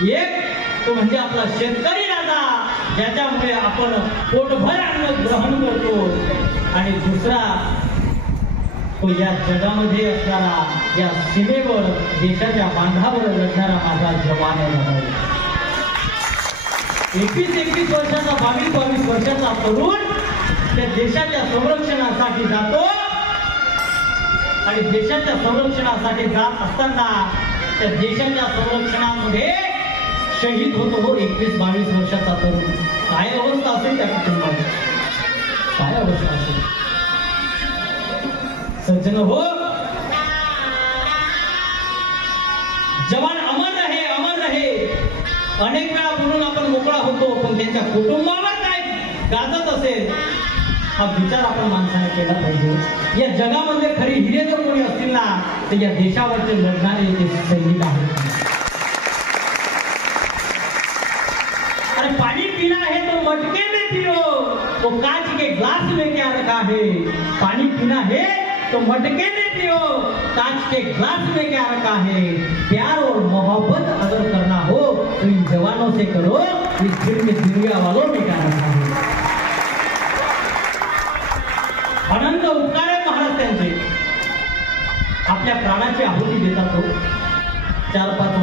एक तो म्हणजे आपला शेतकरी राजा, ज्याच्यामुळे आपण पोटभर अन्न ग्रहण करतो, आणि दुसरा तो या जगामध्ये असणारा, या सीमेवर देशाच्या बांधावर लढणारा माझा जवान आहे. 21 वर्षाचा 22 वर्षाचा तरुण त्या देशाच्या संरक्षणासाठी जातो, आणि देशाच्या संरक्षणासाठी जात असताना त्या देशाच्या संरक्षणामध्ये शहीद होतो. हो 21-22 वर्षाचा तरुण. काय अवस्था असेल त्या कुटुंबाची, काय अवस्था असेल. सज्जन हो, जवान अमर रहे, अमर रहे. अनेक वेळा बोलून आपण मोकळा होतो, पण त्यांच्या कुटुंबावर काय गाजत असेल हा विचार आपण माणसाने केला पाहिजे. या जगामध्ये खरी हिरे जर कोणी असतील ना, तर या देशावरचे लढणारे ते सैनिक आहेत. अरे पानी पीना है तो मटके में पियो, वो कांच के ग्लास में क्या रखा है. पानी पीना है तो मटके में पियो, कांच के ग्लास में क्या रखा है. प्यार और मोहब्बत अगर करना हो तो इन जवानों से करो, इस दिल में दुनिया वालों में क्या रखा है. अनंत उपकार आहे महाराज त्यांचे. आपल्या प्राणाची आहुती देतात. 4-5